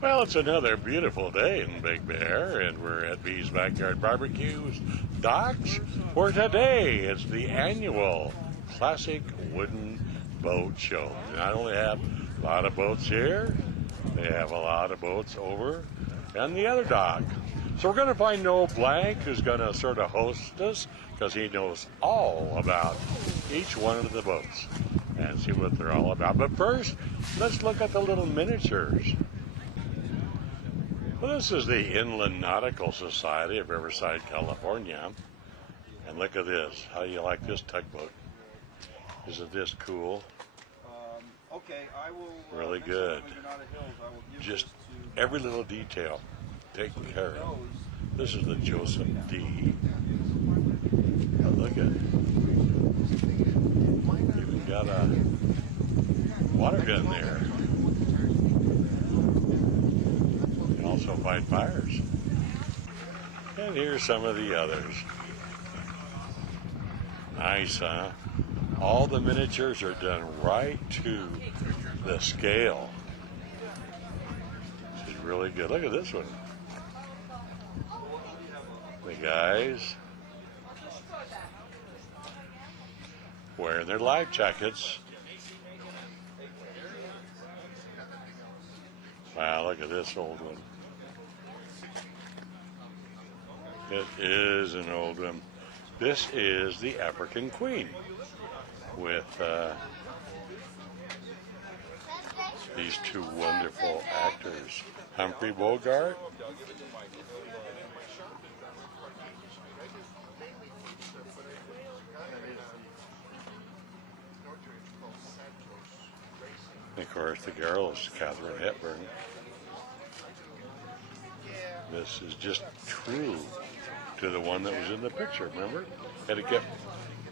Well, it's another beautiful day in Big Bear, and we're at B's Backyard Barbecue's Docks, where today is the annual Classic Wooden Boat Show. They not only have a lot of boats here, they have a lot of boats over on the other dock. So we're going to find Noel Blank, who's going to sort of host us, because he knows all about each one of the boats and see what they're all about. But first, let's look at the little miniatures. Well, this is the Inland Nautical Society of Riverside, California. And look at this. How do you like this tugboat? Isn't this cool? Okay, I will. Really good. Just every little detail taken care of. This is the Joseph D. Now look at it. Even got a water gun there. Also fight fires. And here's some of the others. Nice, huh? All the miniatures are done right to the scale. This is really good. Look at this one. The guys wearing their life jackets. Wow, look at this old one. It is an old one. This is the African Queen with these two wonderful actors, Humphrey Bogart and of course the girl is Katharine Hepburn. This is just true to the one that was in the picture, remember? Had to get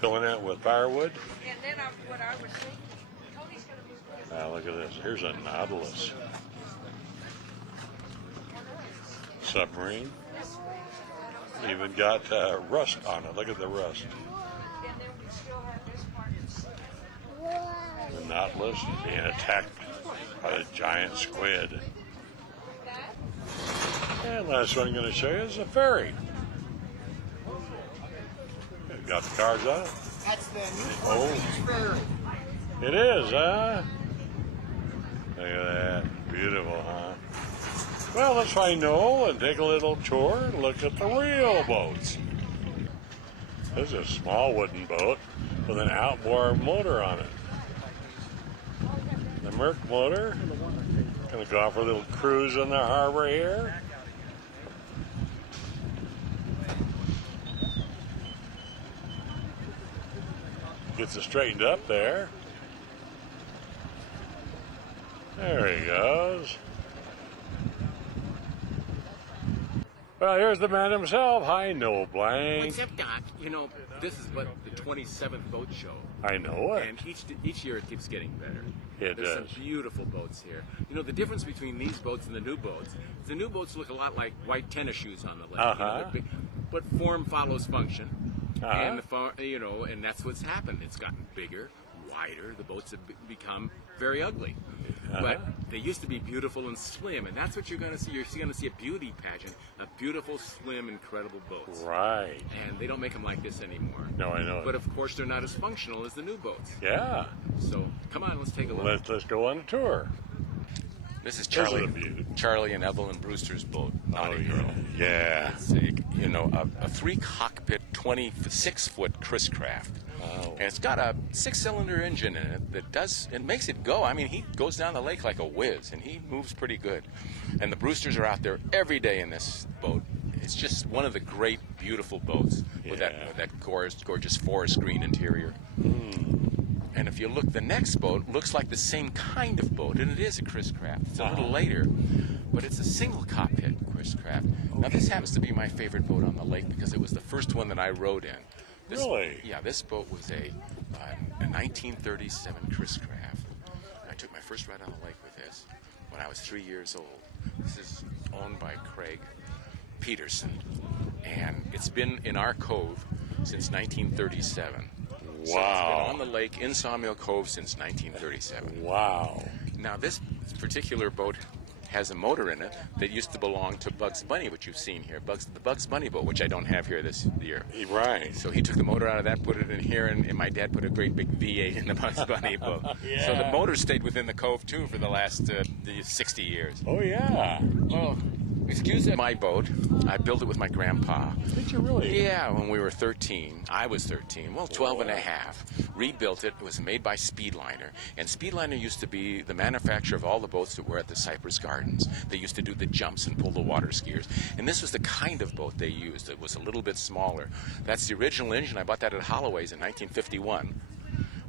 filling out with firewood. And then what I was thinking, Tony's going to move. Now look at this. Here's a Nautilus submarine. Even got rust on it. Look at the rust. And then we still have this part. The Nautilus is being attacked by a giant squid. And last one I'm going to show you is a ferry. Got the cars on it? That's the new ferry. It is, huh? Look at that. Beautiful, huh? Well, let's find Noel and take a little tour and look at the real boats. This is a small wooden boat with an outboard motor on it. The Merc motor. Going to go out for a little cruise in the harbor here. Gets it straightened up there. There he goes. Well, here's the man himself. Hi, Noel Blank. What's up, Doc? You know, this is what the 27th boat show. I know it. And each year it keeps getting better. It There's does. some beautiful boats here. You know, the difference between these boats and the new boats, the new boats look a lot like white tennis shoes on the lake. Uh-huh. You know, but form follows function. Uh-huh. And and that's what's happened. It's gotten bigger, wider. The boats have become very ugly. Uh-huh. But they used to be beautiful and slim, and that's what you're going to see. You're going to see a beauty pageant of beautiful, slim, incredible boats. Right. And they don't make them like this anymore. No, I know it. But of course, they're not as functional as the new boats. Yeah. So come on, let's take a look. Let's go on a tour. This is Charlie and Evelyn Brewster's boat, Naughty Oh, Girl. yeah. It's a 3-cockpit, 26-foot Chris Craft. Oh. And it's got a 6-cylinder engine in it it makes it go. I mean, he goes down the lake like a whiz, and he moves pretty good. And the Brewsters are out there every day in this boat. It's just one of the great, beautiful boats with that gorgeous forest green interior. And if you look, the next boat looks like the same kind of boat, and it is a Chris Craft. It's a little later, but it's a single cockpit Chris Craft. Now, this happens to be my favorite boat on the lake because it was the first one that I rode in. Really? Yeah, this boat was a 1937 Chris Craft. I took my first ride on the lake with this when I was 3 years old. This is owned by Craig Peterson, and it's been in our cove since 1937. Wow. So it's been on the lake in Sawmill Cove since 1937. Wow. Now, this particular boat has a motor in it that used to belong to Bugs Bunny, which you've seen here, the Bugs Bunny boat, which I don't have here this year. Right. So he took the motor out of that, put it in here, and my dad put a great big V8 in the Bugs Bunny boat. Yeah. So the motor stayed within the cove too for the last the 60 years. Oh, yeah. Well, excuse my boat. I built it with my grandpa. Did you really? Yeah, when we were 13. I was 13. Well, 12 and a half. Rebuilt it. It was made by Speedliner. And Speedliner used to be the manufacturer of all the boats that were at the Cypress Gardens. They used to do the jumps and pull the water skiers. And this was the kind of boat they used. It was a little bit smaller. That's the original engine. I bought that at Holloway's in 1951.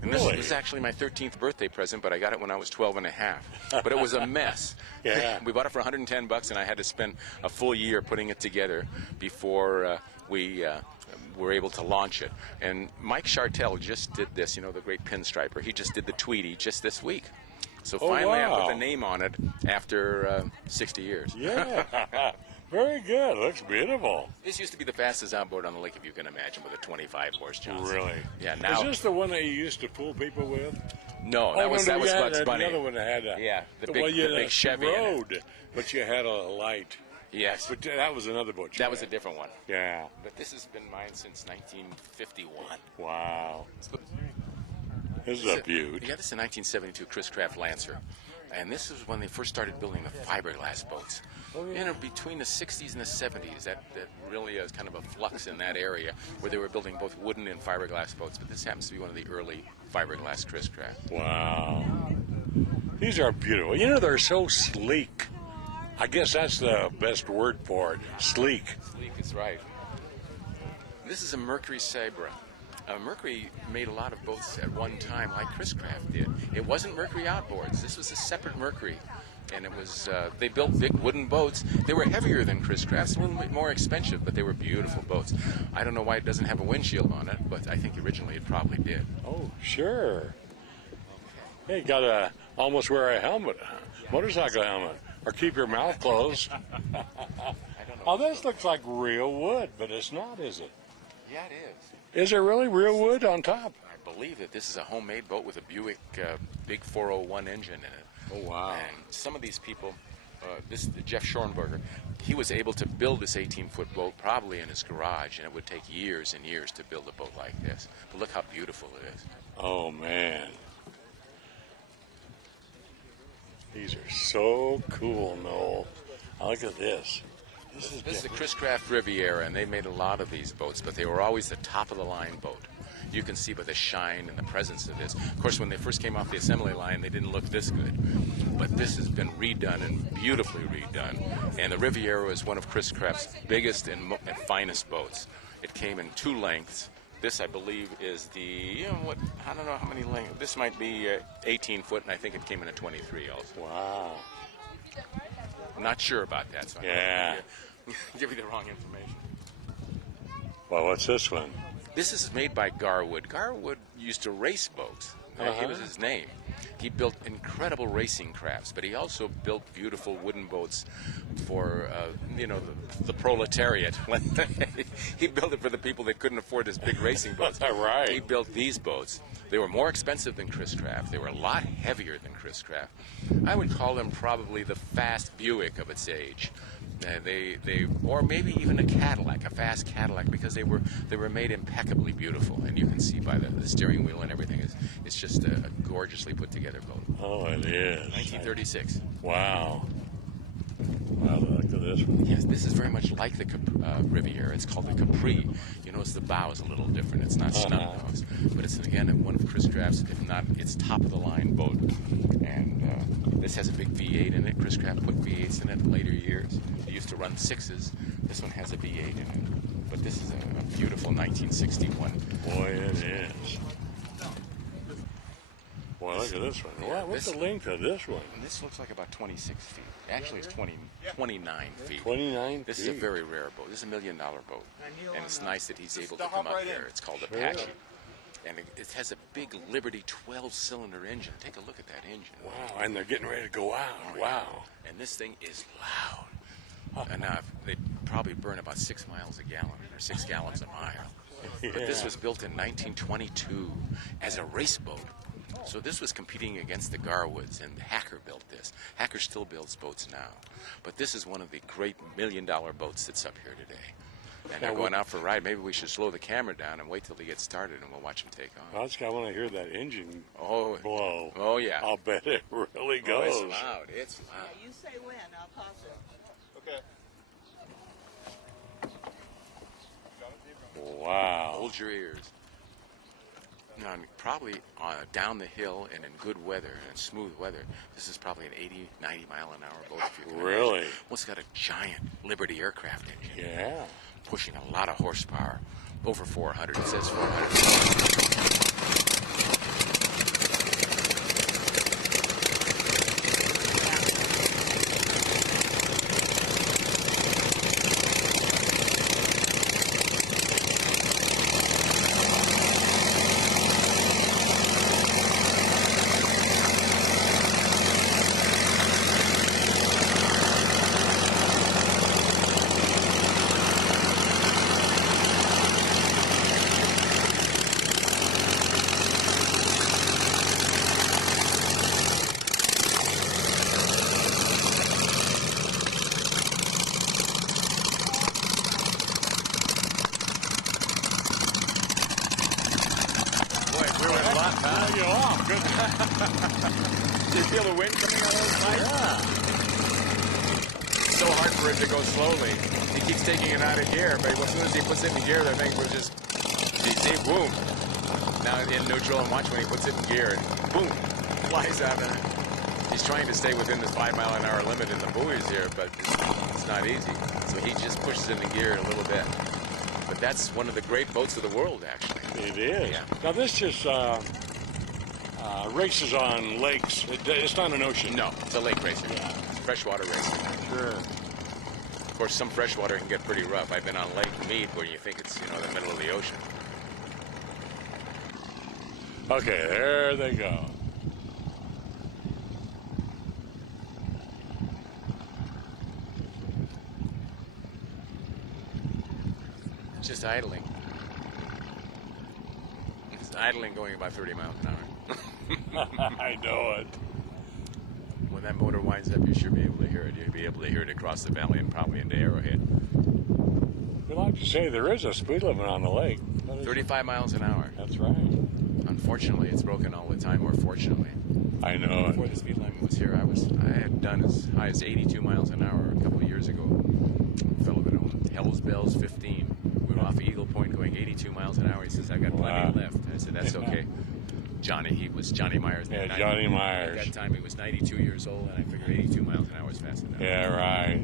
And this Really? was actually my 13th birthday present, but I got it when I was 12 and a half. But it was a mess. Yeah. We bought it for $110, and I had to spend a full year putting it together before we were able to launch it. And Mike Chartel just did this, you know, the great pinstriper. He just did the Tweety just this week. So Oh, finally wow. I put the name on it after 60 years. Yeah. Very good. Looks beautiful. This used to be the fastest outboard on the lake, if you can imagine, with a 25-horse Johnson. Really? Yeah, now... Is this the one that you used to fool people with? No, that was Bugs Bunny. The other one that had a... Yeah, the well, big Chevy in it. road, but you had a light. Yes. But that was another boat. That was a different one. Yeah. But this has been mine since 1951. Wow. This is a beaut. Yeah, this is a 1972 Chris Craft Lancer. And this is when they first started building the fiberglass boats. Oh, yeah. You know, between the 60s and the 70s, that really is kind of a flux in that area where they were building both wooden and fiberglass boats. But this happens to be one of the early fiberglass Chris Craft. Wow. These are beautiful. You know, they're so sleek. I guess that's the best word for it. Sleek. Sleek is right. This is a Mercury Sabra. Mercury made a lot of boats at one time like Chris Craft did. It wasn't Mercury Outboards. This was a separate Mercury. And it was, they built big wooden boats. They were heavier than Chris Craft's, a little bit more expensive, but they were beautiful boats. I don't know why it doesn't have a windshield on it, but I think originally it probably did. Oh, sure. Hey, you got to almost wear a helmet, motorcycle helmet, or keep your mouth closed. I don't know. Oh, this looks like real wood, but it's not, is it? Yeah, it is. Is there really real wood on top? I believe that this is a homemade boat with a Buick big 401 engine in it. Oh, wow. And some of these people, Jeff Schornberger, he was able to build this 18-foot boat probably in his garage, and it would take years and years to build a boat like this. But look how beautiful it is. Oh, man. These are so cool, Noel. Look at this. This is the Chris Craft Riviera, and they made a lot of these boats, but they were always the top-of-the-line boat. You can see by the shine and the presence of this. Of course, when they first came off the assembly line, they didn't look this good. But this has been redone and beautifully redone. And the Riviera is one of Chris Craft's biggest and finest boats. It came in 2 lengths. This, I believe, is the, I don't know how many lengths. This might be 18 foot, and I think it came in a 23 also. Wow. I'm not sure about that, so I'm Yeah. not give you the wrong information. Well, what's this one? This is made by Garwood. Garwood used to race boats. He was his name. He built incredible racing crafts, but he also built beautiful wooden boats for, the proletariat. He built it for the people that couldn't afford his big racing boats. Right. He built these boats. They were more expensive than Chris Craft. They were a lot heavier than Chris Craft. I would call them probably the fast Buick of its age. Or maybe even a Cadillac, a fast Cadillac, because they were made impeccably beautiful, and you can see by the steering wheel and everything. It's just a gorgeously put together boat. Oh, it is. 1936. Wow. Wow, look at this one. Yes, this is very much like the Riviera. It's called the Capri. You notice the bow is a little different. It's not snub-nosed, but it's, again, one of Chris Craft's, if not its top-of-the-line boat. And this has a big V8 in it. Chris Craft put V8s in it in later years. They used to run 6s. This one has a V8 in it. But this is a beautiful 1961. Boy, it is. Boy, look at this one. Yeah, What's the length of this one? This looks like about 26 feet. Actually, it's 29 feet. 29 This is a very rare boat. This is $1 million boat. And it's nice that he's able to come up here. It's called Apache. And it has a big Liberty 12-cylinder engine. Take a look at that engine. Wow, and they're getting ready to go out. Oh, Wow. And this thing is loud. And they probably burn about 6 miles a gallon, or 6 gallons a mile. Yeah. But this was built in 1922 as a race boat. So this was competing against the Garwoods, and Hacker built this. Hacker still builds boats now. But this is one of the great $1,000,000 boats that's up here today. And they're going out for a ride. Maybe we should slow the camera down and wait till they get started, and we'll watch them take off. I just want to hear that engine blow. Oh, yeah. I'll bet it really goes. Oh, it's loud. It's loud. Yeah, you say when, I'll pause it. Okay. Wow. Hold your ears. Now, probably down the hill and in good weather and smooth weather, this is probably an 80, 90 mile an hour boat. If you can Really? imagine. Well, it's got a giant Liberty aircraft engine. Yeah. Pushing a lot of horsepower, over 400. It says 400. Do you feel the wind coming out of those pipes? Yeah. It's so hard for it to go slowly. He keeps taking it out of gear, but as soon as he puts it in gear, the thing will just, you see, boom. Now in neutral, and watch when he puts it in gear, and boom, flies out. He's trying to stay within the 5 mile an hour limit in the buoys here, but it's not easy. So he just pushes it in gear a little bit. But that's one of the great boats of the world, actually. It is. Yeah. Now this just races on lakes. It's not an ocean. No, it's a lake racer. Yeah. It's freshwater racing. Sure. Of course, some freshwater can get pretty rough. I've been on Lake Mead where you think it's, the middle of the ocean. Okay, there they go. It's just idling. It's idling going about 30 miles an hour. I know it. When that motor winds up, you should be able to hear it. You'll be able to hear it across the valley and probably into Arrowhead. We like to say there is a speed limit on the lake. 35 miles an hour. That's right. Unfortunately, it's broken all the time, or fortunately. I know Before it. the speed limit was here, I had done as high as 82 miles an hour a couple of years ago. A fellow that owned Hell's Bells 15. We were off Eagle Point going 82 miles an hour. He says, "I've got plenty left." I said, "That's okay." He was Johnny Myers. Yeah, Johnny Myers. At that time, he was 92 years old, and I figured 82 miles an hour was fast enough. Yeah, right.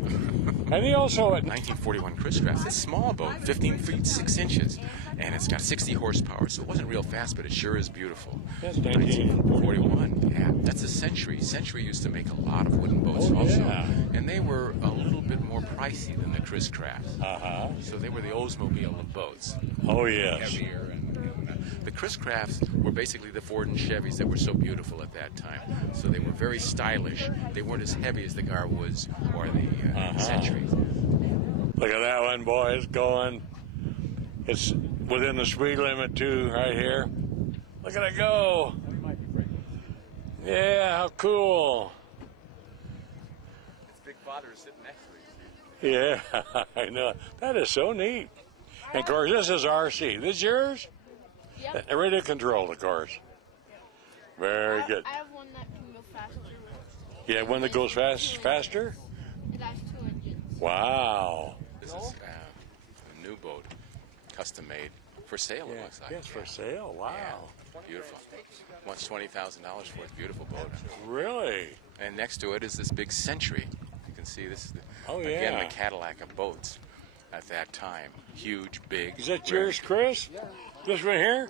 And he also... 1941 Chris Craft. It's a small boat, 15 feet 6 inches, and it's got 60 horsepower, so it wasn't real fast, but it sure is beautiful. That's 1941. Yeah, that's a Century. Century used to make a lot of wooden boats also, yeah. and they were a little bit more pricey than the Chris Craft. Uh-huh. So they were the Oldsmobile of boats. Oh, yes. Heavier and the Chris Crafts were basically the Ford and Chevys that were so beautiful at that time. So they were very stylish. They weren't as heavy as the Garwoods or the Centuries. Look at that one, boys, going. It's within the speed limit, too, right here. Look at it go. Yeah, how cool. Its big father is sitting next to me. Yeah, I know. That is so neat. And, of course, this is RC. This yours? Yep. Radio controlled, of course. Very good. I have one that can go faster. Yeah, one that goes faster? It has 2 engines. Wow. This is a new boat, custom made for sale. It looks like. Yes, for sale. Wow. Yeah, beautiful. Wants $20,000 for it. Beautiful boat. Really? And next to it is this big Century. You can see this. Oh, Again, yeah. the Cadillac of boats at that time. Huge, big. Is that yours, Chris? This one here?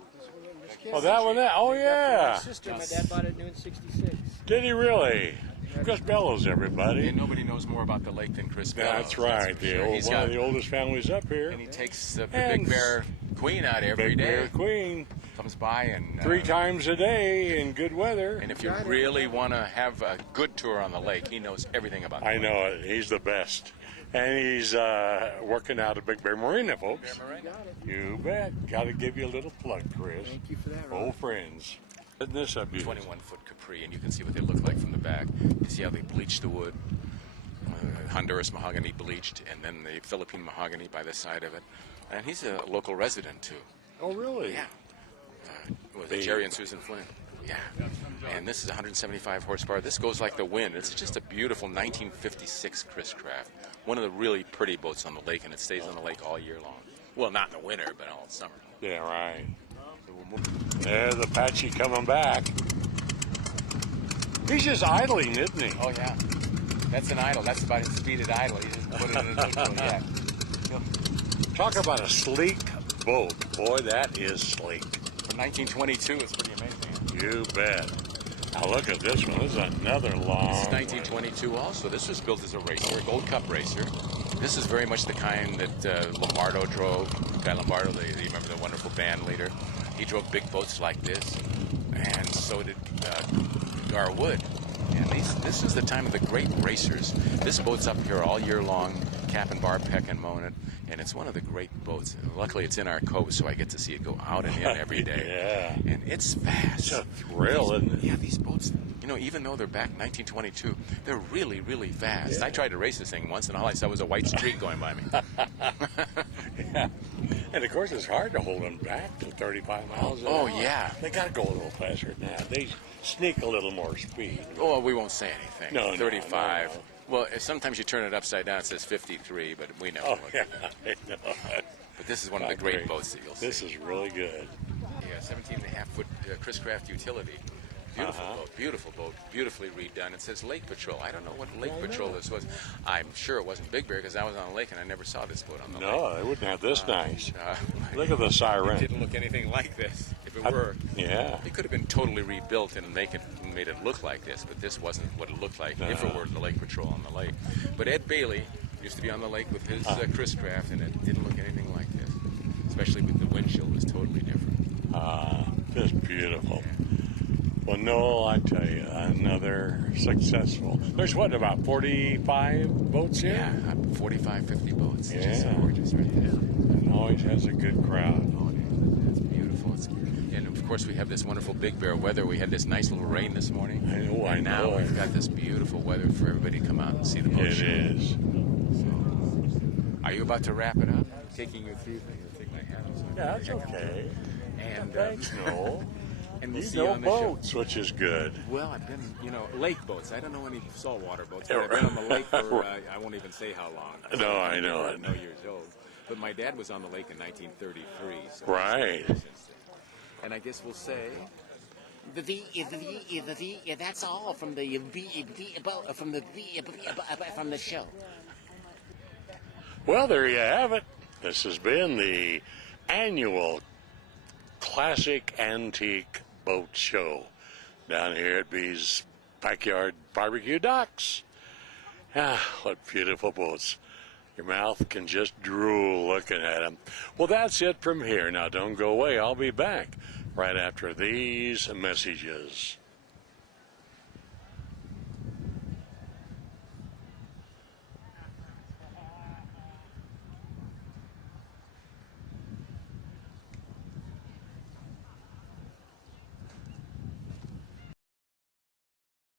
Oh, that one there? Oh, yeah. Sister, my dad bought it new in '66. Did he really? Chris Bellows, everybody. And nobody knows more about the lake than Chris Bellows. That's right. for sure. He's One got- of the oldest families up here. And he takes the And Big Bear Queen out every Big day. Bear Queen. Comes by and 3 times a day in good weather. And if you really want to have a good tour on the lake, he knows everything about the I lake. know it. He's the best. And he's working out at Big Bear Marina, folks. You bet. Got to give you a little plug, Chris. Thank you for that, Rob. Old friends. Isn't this a beautiful? 21-foot Capri, and you can see what they look like from the back. You see how they bleach the wood. Honduras mahogany bleached, and then the Philippine mahogany by the side of it. And he's a local resident, too. Oh, really? Yeah. Was it Jerry and Susan Flynn? Yeah. And this is 175 horsepower. This goes like the wind. It's just a beautiful 1956 Chris Craft. One of the really pretty boats on the lake, and it stays on the lake all year long. Well, not in the winter, but all summer. Yeah, right. There's Apache coming back. He's just idling, isn't he? Oh, yeah. That's an idle. That's about his speed at idle. He just put it in neutral, yeah. Talk about a sleek boat. Boy, that is sleek. For 1922, it's pretty amazing. You bet. Now look at this one. This is another long. This is 1922 also. This was built as a racer, a Gold Cup racer. This is very much the kind that Lombardo drove. Guy Lombardo, you remember the wonderful band leader? He drove big boats like this, and so did Garwood. And this is the time of the great racers. This boat's up here all year long, cap and bar, peck and moan it, and it's one of the great boats. And luckily, it's in our cove, so I get to see it go out and in every day. Yeah. And it's fast. It's a thrill, isn't it? Yeah, these boats, you know, even though they're back 1922, they're really, really fast. Yeah. I tried to race this thing once, and all I saw was a white streak going by me. Yeah. And of course, it's hard to hold them back to 35 miles an hour. Oh, yeah. They got to go a little faster than that. They sneak a little more speed. Oh, we won't say anything. No, 35. no. Well, sometimes you turn it upside down, it says 53, but we know. Oh, yeah, I know. But this is one of the great boats that you'll see. This is really good. Yeah, 17.5-foot Chris Craft utility. Beautiful boat, beautifully redone. It says Lake Patrol. I don't know what Lake Patrol this was. I'm sure it wasn't Big Bear because I was on the lake and I never saw this boat on the lake. No, they wouldn't have this nice. Look at the siren. It didn't look anything like this. If it were, yeah. it could have been totally rebuilt and made it look like this, but this wasn't what it looked like if it were the Lake Patrol on the lake. But Ed Bailey used to be on the lake with his Chris Craft, and it didn't look anything like this. Especially with the windshield, was totally different. Just beautiful. Well, Noel, I tell you, another successful. There's what, about 45 boats here? Yeah, 45, 50 boats. Yeah. It's just gorgeous right there. And always has a good crowd. Oh, it's beautiful. And of course, we have this wonderful Big Bear weather. We had this nice little rain this morning. I know. Now we've got this beautiful weather for everybody to come out and see the boat show. It is. Are you about to wrap it up? Taking your few things. I'll take my hat off. Yeah, that's okay. And Thanks, Noel. and we'll You see you know on the show. boats, which is good. Well, I've been, lake boats. I don't know any saltwater boats, but I've been on the lake for, I won't even say how long. No, I know it. No years old. But my dad was on the lake in 1933. So Right. And I guess we'll say... That's all from the show. Well, there you have it. This has been the annual Classic Antique Boat Show down here at B's Backyard Barbecue Docks. Ah, what beautiful boats. Your mouth can just drool looking at them. Well, that's it from here. Now, don't go away. I'll be back right after these messages.